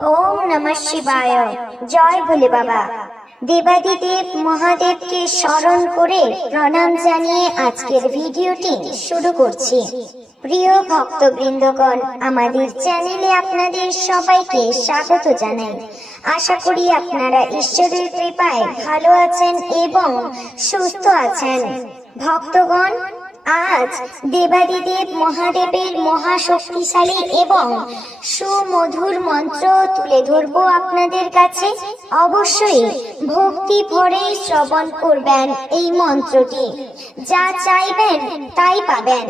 ওম নমঃ শিবায়। জয় ভোলে বাবা। দেবাদিদেব মহাদেবকে স্মরণ করে প্রণাম জানিয়ে আজকের ভিডিওটি শুরু করছি। প্রিয় ভক্তবৃন্দগণ, আমাদের চ্যানেলে আপনাদের সবাইকে স্বাগত জানাই। আশা করি আপনারা ঈশ্বরের কৃপায় ভালো আছেন এবং সুস্থ আছেন। ভক্তগণ, আজ দেবাদিদেব মহাদেবের মহাশক্তিশালী এবং সুমধুর মন্ত্র তুলে ধরবো আপনাদের কাছে। অবশ্যই ভক্তি ভরে শ্রবণ করবেন এই মন্ত্রটি। যা চাইবেন তাই পাবেন।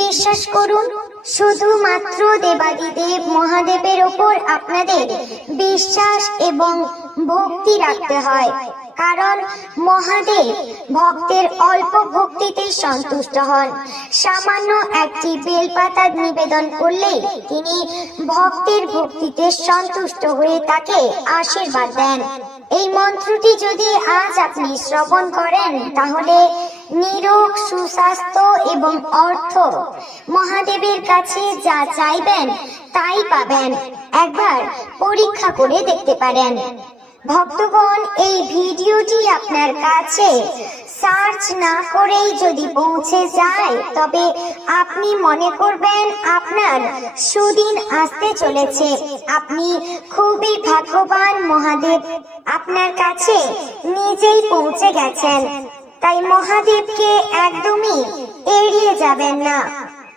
বিশ্বাস করুন, শুধুমাত্র দেবাদিদেব মহাদেবের ওপর আপনাদের বিশ্বাস এবং ভক্তি রাখতে হয়, কারণ মহাদেব ভক্তের অল্প ভক্তিতে সন্তুষ্ট হন। সামান্য একটি বেলপাতা নিবেদন করলেই তিনি ভক্তের ভক্তিতে সন্তুষ্ট হয়ে তাকে আশীর্বাদ দেন। এই মন্ত্রটি যদি আজ আপনি শ্রবণ করেন, তাহলে নিরোগ, সুস্বাস্থ্য এবং অর্থ, মহাদেবের কাছে যা চাইবেন তাই পাবেন। একবার পরীক্ষা করে দেখতে পারেন। ভক্তগণ, এই ভিডিওটি আপনার কাছে সার্চ না করেই যদি পৌঁছে যায়, তবে আপনি মনে করবেন আপনার সুদিন আসতে চলেছে। আপনি খুবই ভাগ্যবান, মহাদেব আপনার কাছে নিজেই পৌঁছে গেছেন। তাই মহাদেবকে একদমই এড়িয়ে যাবেন না।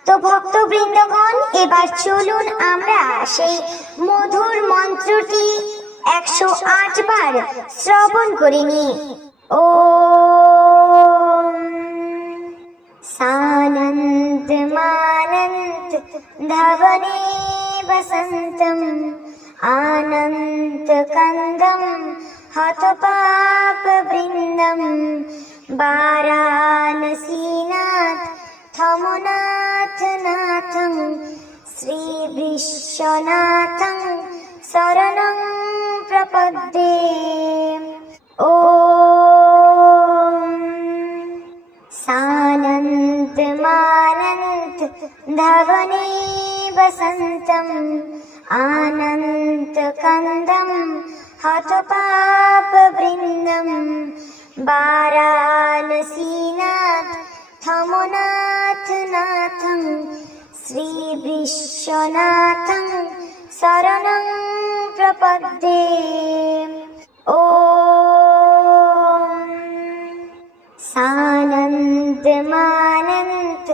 তো ভক্তবৃন্দগণ, এবার চলুন আমরা সেই মধুর মন্ত্রটি 108 বার শ্রবণ করে নিই। ওম সানন্ত মানন্ত ধবনে বসন্তম আনন্ত কন্দম হত পাপ বৃন্দম বারাণসীনাথ থমনাথ নাথং শ্রী বিশ্বনাথং শরণং প্রপদ্যে। ওম সানন্ত মানন্ত ধবনে বসন্তম আনন্ত কন্দম হত পাপ বৃন্দম বারাণসীনাথ থমনাথ নাথং শ্রী বিশ্বনাথং শরণং প্রপদ্যে। ওম সানন্ত মানন্ত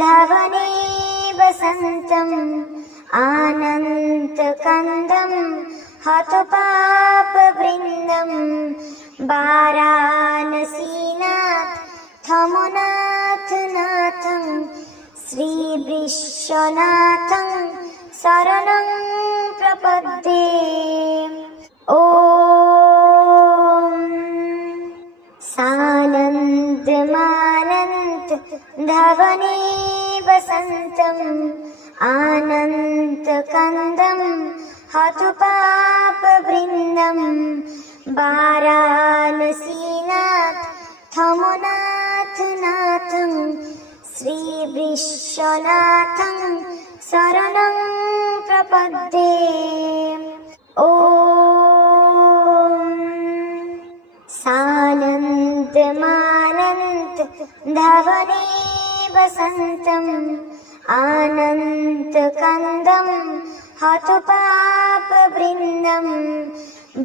ধবনে বসন্তম আনন্ত কন্দম হত পাপ বৃন্দম বারাণসীনাথ থমনাথ নাথং শ্রী বিশ্বনাথং শরণং প্রপদ্যে। ওম সানন্ত মানন্ত ধবনে বসন্তম আনন্ত কন্দম হত পাপ বৃন্দম বারাণসীনাথ থমনাথ নাথং শ্রী বিশ্বনাথং শরণং প্রপদ্যে। ওম সানন্ত মানন্ত ধবনে বসন্তম আনন্ত কন্দম হত পাপ বৃন্দম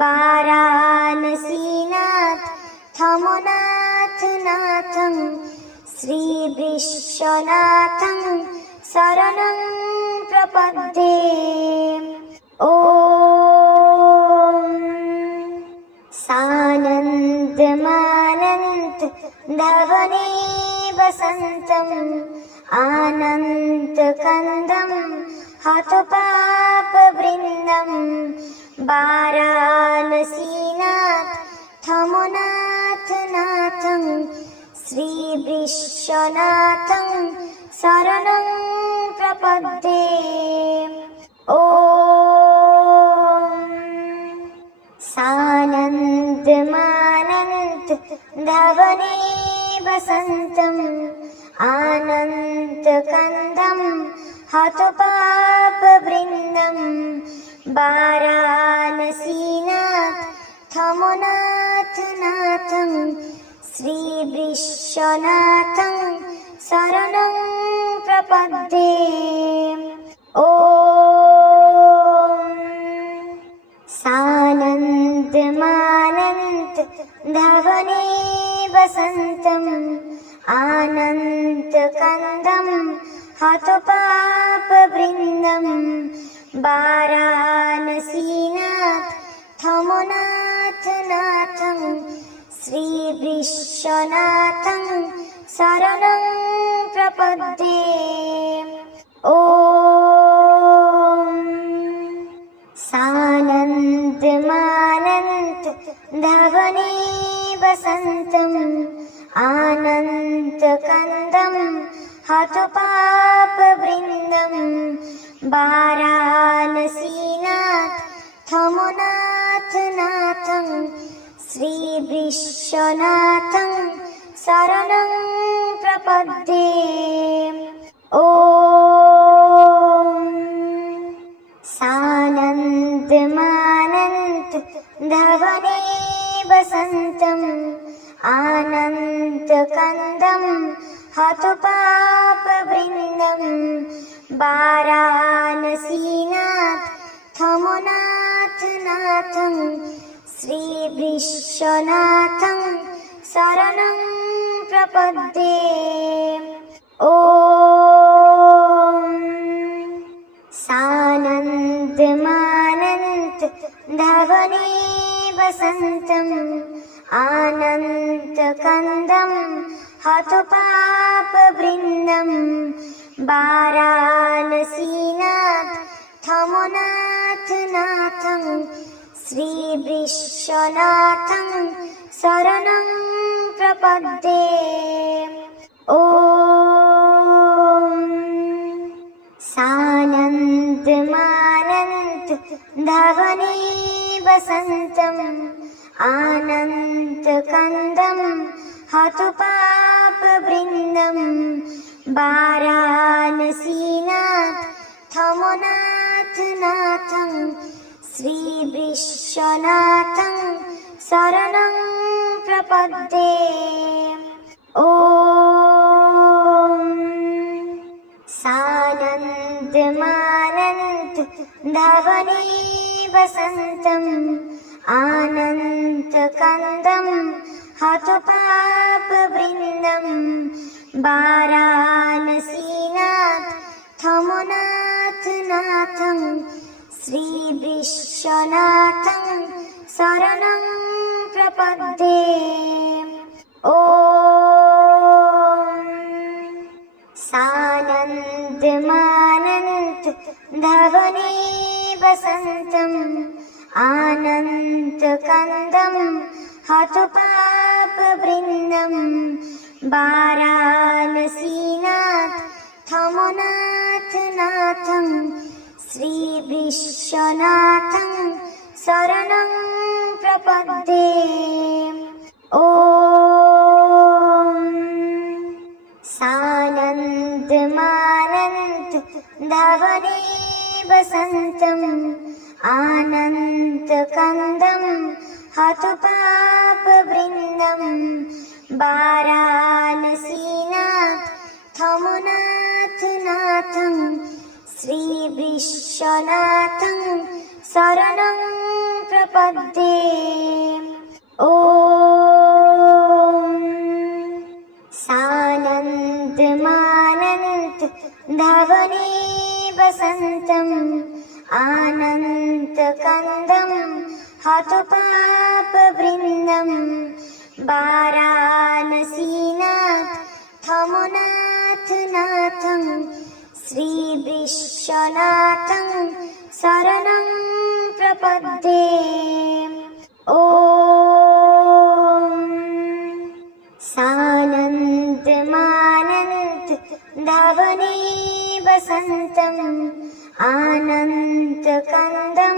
বারাণসীনাথ থমনাথ নাথং শ্রী বিশ্বনাথং শরণং প্রপদ্যে। ওম সানন্ত মানন্ত ধবনে বসন্তম আনন্ত কন্দম হত পাপ বৃন্দম বারাণসীনাথ থমনাথ নাথং শ্রী বিশ্বনাথং শরণং প্রপদ্যে। ওম সানন্ত মানন্ত ধবনে বসন্তম আনন্ত কন্দম হত পাপ বৃন্দম वाराणसीनाथ थमुनाथ नाथं श्रीविश्वनाथं शरणं प्रपद्ये। ॐ सानन्दमानन्त धवने वसन्तम् आनन्तकन्दं हतपापवृन्दं वाराणसीनाथ थमुनाथ नाथं श्रीविश्वनाथं शरणं प्रपद्ये। ॐ सानन्दमानन्त धवने वसन्तम् आनन्तकन्दं हतपापवृन्दं वाराणसीनाथ थमुनाथ नाथं श्रीविश्वनाथं शरणं प्रपद्ये। ॐ सानन्दमानन्त धवने वसन्तम् आनन्तकन्दं हतपापवृन्दं वाराणसीनाथ थमुनाथ नाथं श्रीविश्वनाथं शरणं प्रपद्ये। ॐ सानन्दमानन्त धवने वसन्तम् आनन्तकन्दं हतपापवृन्दं वाराणसीनाथ थमुनाथ नाथं श्रीविश्वनाथं शरणं प्रपद्ये। ॐ सानन्दमानन्त धवने वसन्तम् आनन्तकन्दं हतपापवृन्दं वाराणसीनाथ थमुनाथ नाथं श्रीविश्वनाथं शरणं प्रपद्ये। ॐ सानन्दमानन्त धवने वसन्तम् आनन्तकन्दं हतपापवृन्दं वाराणसीनाथ थमुनाथ नाथं श्रीविश्वनाथं शरणं प्रपद्ये। ॐ सानन्दमानन्त धवने वसन्तम् आनन्तकन्दं हतपापवृन्दं वाराणसीनाथ थमुनाथ नाथं श्रीविश्वनाथं शरणं प्रपद्ये। ॐ सानन्दमानन्त धवने वसन्तम् आनन्तकन्दं हतपापवृन्दं वाराणसीनाथ थमुनाथ नाथं श्रीविश्वनाथं शरणं प्रपद्ये। ॐ सानन्दमानन्त धवने वसन्तम् आनन्तकन्दं हतपापवृन्दं वाराणसीनाथ थमुनाथ नाथं श्रीविश्वनाथं शरणं प्रपद्ये। ॐ सानन्दमानन्त धवने वसन्तम् आनन्तकन्दं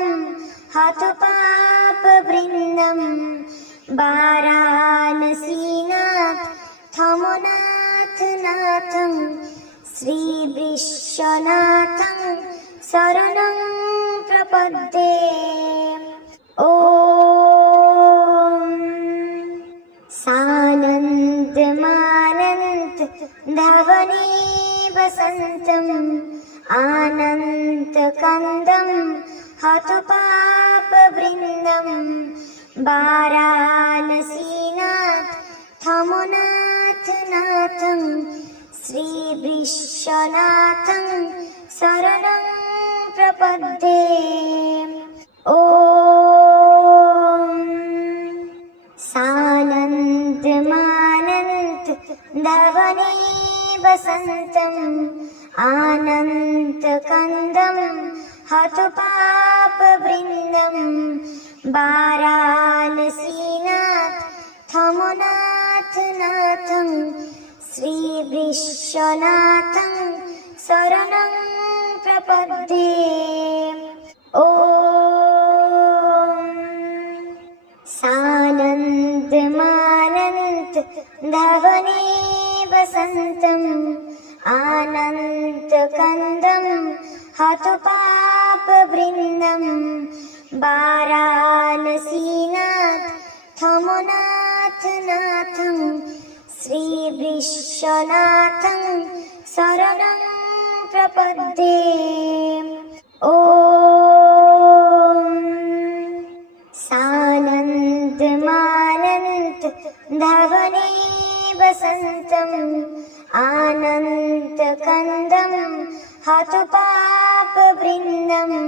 हतपापवृन्दं वाराणसीनाथ थमुनाथ नाथं श्रीविश्वनाथं शरणं प्रपद्ये। प्रपद्ये। ॐ सानन्दमानन्त धवने वसन्तम् आनन्तकन्दं हतु पापवृन्दम् वाराणसीनाथ थमुनाथनाथं श्रीविश्वनाथं शरणं प्रपद्ये। ॐ सानन्दमानन्त धवने वसन्तम् आनन्तकन्दं हतु पापवृन्दम् वाराणसीनाथ थमुनाथनाथं श्रीविश्वनाथं शरणं प्रपद्ये। ॐ सानन्दमानन्त धवने वसन्तम् आनन्तकन्दं हतु पापवृन्दम् वाराणसीनाथ थमुनाथनाथं श्रीविश्वनाथं शरणं प्रपद्ये। ॐ सानन्दमानन्त धवने वसन्तम् आनन्तकन्दं हतु पापवृन्दम्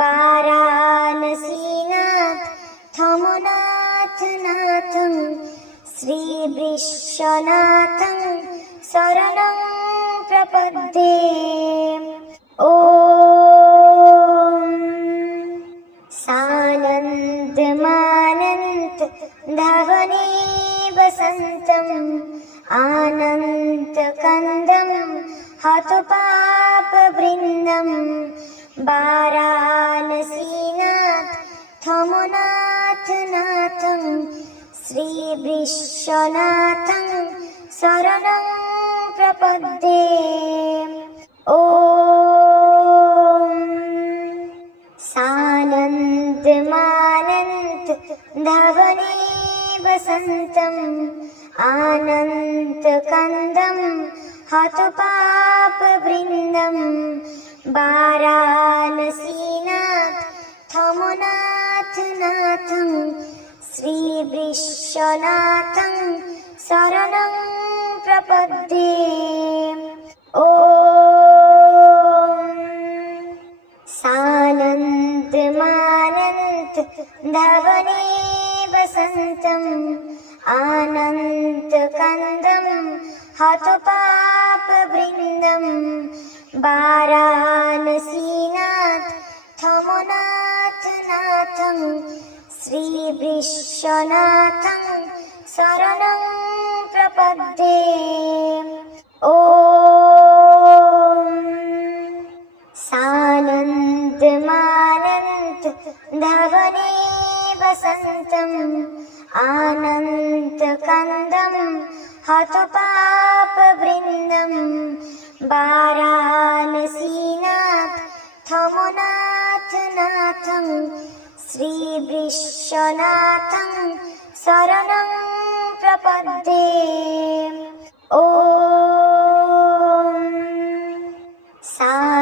वाराणसीनाथ थमुनाथनाथं श्रीविश्वनाथं शरणं प्रपद्ये। ॐ सानन्दमानन्त धवने वसन्तम् आनन्तकन्दं हतु पापवृन्दम् वाराणसीनाथ थमुनाथनाथं श्रीविश्वनाथं शरणं प्रपद्ये। ॐ सानन्दमानन्त धवने वसन्तम् आनन्तकन्दं हतु पापवृन्दम् वाराणसीनाथ थमुनाथनाथं श्रीविश्वनाथं शरणं प्रपद्ये। ॐ सानन्दमानन्त धवने वसन्तम् आनन्तकन्दं हतु पापवृन्दम् वाराणसीनाथ थमुनाथनाथं श्रीविश्वनाथं शरणं प्रपद्ये। ॐ सानन्दमानन्त धवने वसन्तम् आनन्तकन्दं हतु पापवृन्दम् वाराणसीनाथ थमुनाथनाथं श्रीविश्वनाथं शरणं प्रपद्ये। ॐ सानन्दमानन्त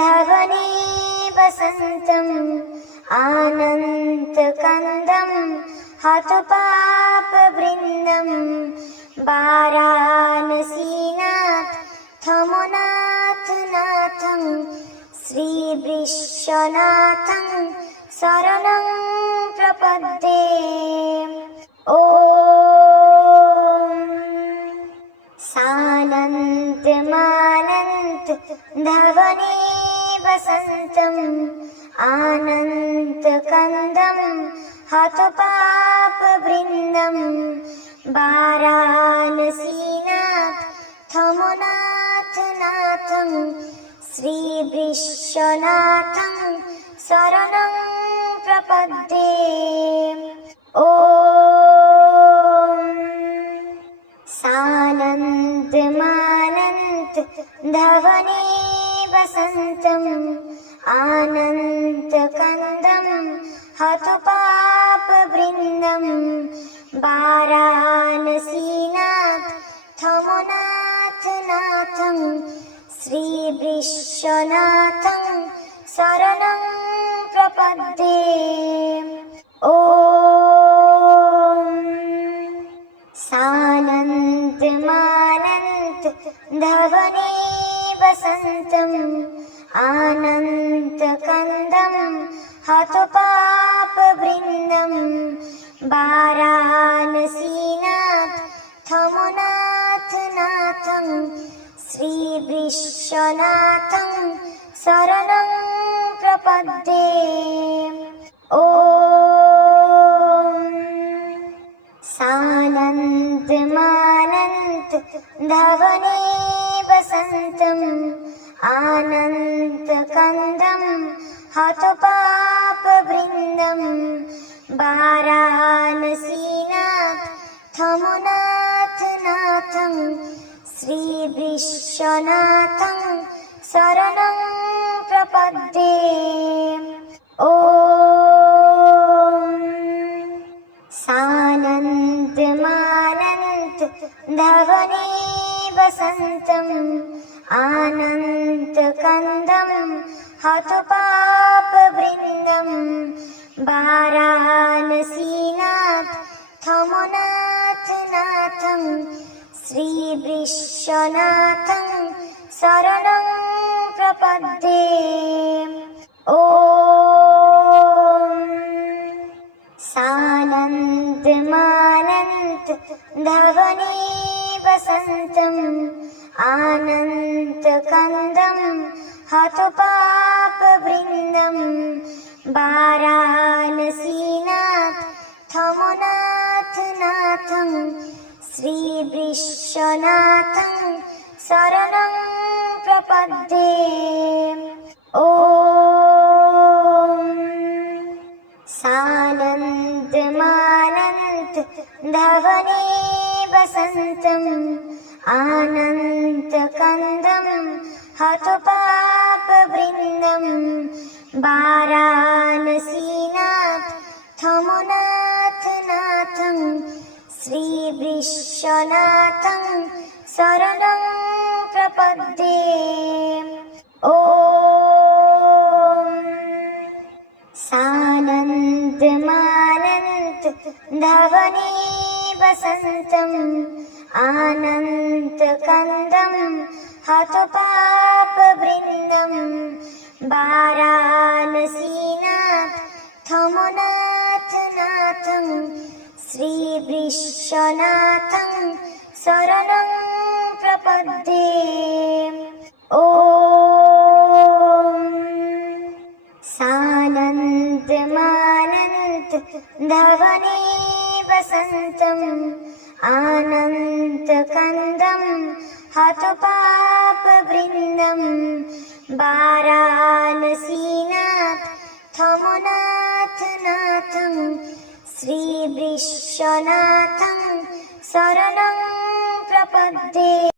धवने वसन्तम् आनन्तकन्दं हतु पापवृन्दम् वाराणसीनाथ थमुनाथनाथं श्रीविश्वनाथं शरणं प्रपद्ये। ॐ सानन्दमानन्त धवने वसन्तम् आनन्तकन्दं हतु पापवृन्दम् वाराणसीनाथ थमुनाथनाथं श्रीविश्वनाथं शरणं प्रपद्ये। ॐ सानन्दमानन्त धवने वसन्तम् आनन्तकन्दं हतु पापवृन्दम् वाराणसीनाथ थमुनाथ नाथं श्रीविश्वनाथं शरणं प्रपद्ये। ॐ सानन्दमानन्त धवने वसन्तम् आनन्तकन्दं हतु पापवृन्दम् वाराणसीनाथ थमुनाथ नाथं श्रीविश्वनाथं शरणं प्रपद्ये। ॐ सानन्दमानन्त धवने वसन्तम् आनन्तकन्दं हतु पापवृन्दम् वाराणसीनाथ थमुनाथ नाथं श्रीविश्वनाथं शरणं प्रपद्ये। ॐ सानन्दमानन्त धवने वसन्तम् आनन्तकन्दं हतु पापवृन्दम् वाराणसीनाथ थमुनाथ नाथं श्रीविश्वनाथं शरणं प्रपद्ये। ॐ सानन्दमानन्त धवने वसन्तम् आनन्तकन्दं हतु पापवृन्दम् वाराणसीनाथ थमुनाथ नाथं श्रीविश्वनाथं शरणं प्रपद्ये। ॐ सानन्दमानन्त धवने वसन्तम् आनन्तकन्दं हतु पापवृन्दम् वाराणसीनाथ थमुनाथ नाथं श्रीविश्वनाथं शरणं प्रपद्ये। ॐ सानन्दमानन्त धवने वसन्तम् आनन्तकन्दं हतु पापवृन्दम् वाराणसीनाथ थमुनाथ नाथं श्रीविश्वनाथं शरणं प्रपद्ये। ॐ सानन्दमानन्त धवने वसन्तम् आनन्तकन्दं हतु पापवृन्दम् वाराणसीनाथ थमुनाथ नाथं श्रीविश्वनाथं शरणं प्रपद्ये।